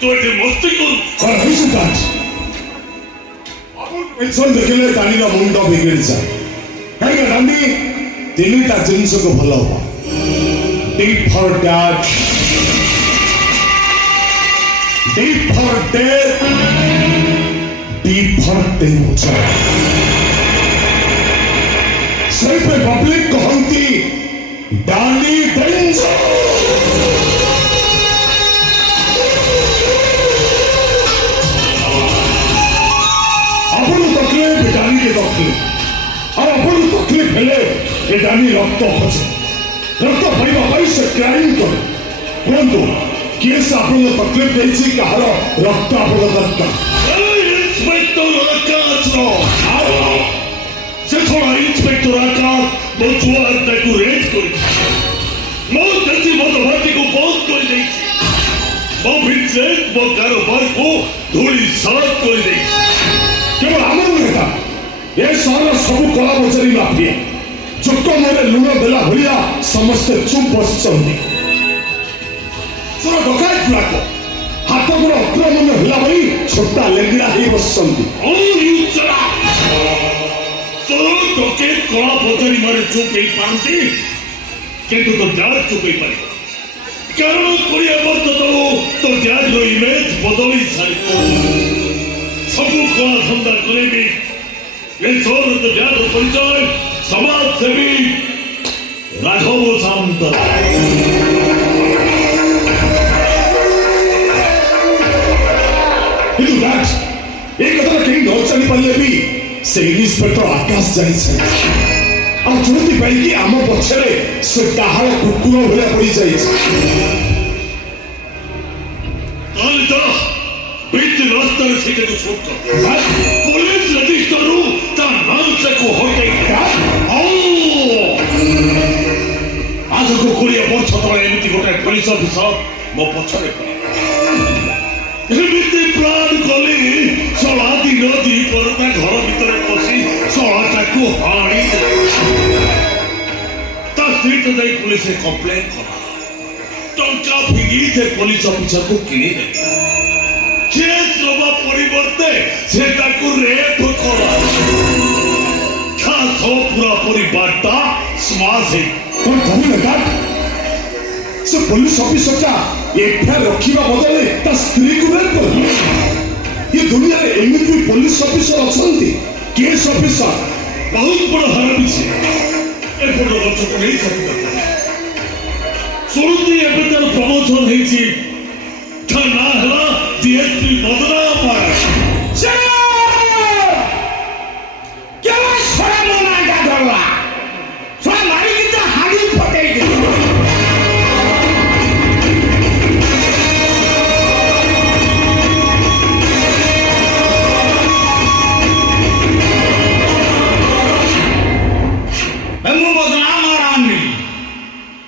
तो ये मस्ती करू कौन है सुकाज टेंशन देखले दानी रा मुंडा बिगड़ जाए है दानी तीनटा जिनिस को भलो हो D for dad D for death D for danger सिर्फ पब्लिक कहती डानी डेंजर अपन तकलीफ डानी के तकलीफ और अपन तकलीफ हेले ये डानी रक्त खोजे रक्त पाइबा पाई से क्राइम करे कुहतु केस आपन तकलीफ देछि कहार रक्त आपन दरकार इंस्पेक्टर आकाश रो से थोड़ा इंस्पेक्टर आकाश मो छुआ ताकू रेड करी मो देसी मधुमती को बहुत कर देछि मो फिर मो कारोबार को धूली साफ कर देछि केवल आमर नेता ये सारा सब कला बजारी माफिया चुटको मेरे लुण देला भलिया समस्त चुप बसचंदी सुनो डकायत गुड़ाक हाथ गोड़ अक्रमण होला भई छोटा लेंगड़ा ही बसचंदी तो डकायत कला बजारी मारे चुप ही पांती किंतु तो जाज चुप ही पारी कारण कोरिया वर्त तो जाज रो इमेज बदली सारी सब कला धंधा करेगी ये सोर तो जाज परिचय समाज सेवी राघव सामंत राज एक कथा कहीं न चली पारे भी से इंस्पेक्टर आकाश जाइए और जोती पाई आम पछरे से डाहार कुकुर भलिया पड़ी जाइए बीच रास्ते से के शूट कर पुलिस रजिस्टर रू ता नाम से को हो गई आज को कोरिया वर्ष तले एमिति गोटे पुलिस अफिसर मो पछरे एमिति प्लान कली सला दिन दी परता घर भीतर पसी सलाटा को हाणी ता सीट दे पुलिस से कंप्लेन करा टंका फिगी से पुलिस अफिसर को किनी दे केस रवा परिवर्ते सेटा को रेप करा खास हो पूरा परिवारटा स्मास है कौन कभी लगा से पुलिस ऑफिसर का एक फेर रखिबा बदले ता स्त्री को रेप कर ये दुनिया रे एमिति पुलिस ऑफिसर अछंती केस ऑफिसर बहुत बड़ा हरामी से ए फोटो बच्चों को नहीं सकता सुनती है बेटर प्रमोशन है जी ना हला डीएसपी बदला पाए क्या छोड़ा मोना का डरवा छोड़ा मारी की तो हाड़ी फटेगी मैं बदनाम आरामी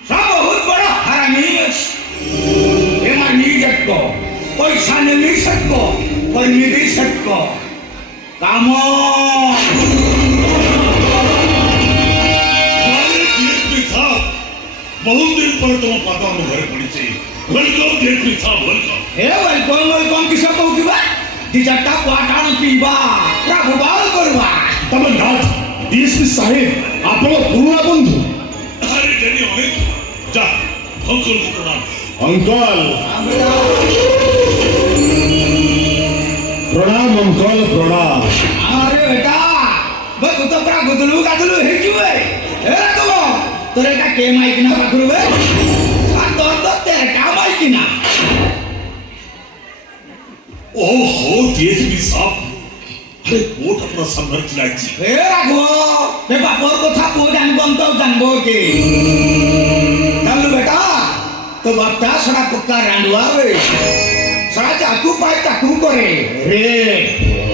सब बहुत बड़ा हरामी ये मानी जट को पैसा नहीं सकते पर नहीं सकते काम बहुत दिन पर तुम पता हो घर पड़ी थी वेलकम जेपी साहब वेलकम हे वेलकम किस को किबा दिजटा क्वाटान पीबा प्रभु बाल करबा तब नाथ डीएसपी साहेब आपन पुराना बंधु अरे जनी होई जा अंकल को प्रणाम अंकल प्रणाम अरे बेटा मैं तो पूरा गुदलू हे जुए हे रखो तोरे का के माइक ना पकड़ू बे आ तो तेरे का माइक ना ओहो डीएसपी साहब अरे कोट अपना संघर्ष लाइची हे रखो बे बापर কথা को जानबो के चल बेटा तो बापटा सड़ा पक्का रांडवा वे सड़ा जाकू पाए ताकू करे रे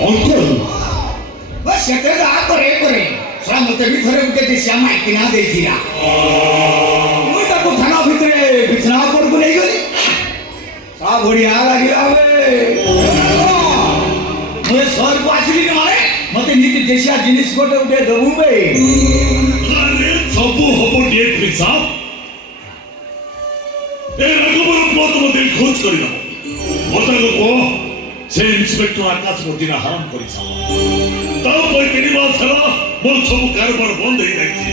अंकल बस सेते जा करे सड़ा मते भी थरे उनके दिशा माइक ना देथिरा मुटा को थाना भितरे बिछना पर को नहीं गली सा बढ़िया लागिला वे मैं सर को आछली के मारे मते नीति देशिया जिनिस गोटे उठे दबु बे अरे सब होबो डीएसपी साहब ए रघुबर को तुम दिल खोज करियो ମତେ ଲୋକ ସେ ଇନ୍ସପେକ୍ଟର ଆକାଶ ମୂର୍ତ୍ତିନା ହରଣ କରିଛ ତାପରେ 3 ମାସ ହେଲା ମୋର ସବୁ କାରବାର ବନ୍ଦ ହେଇଯାଇଛି।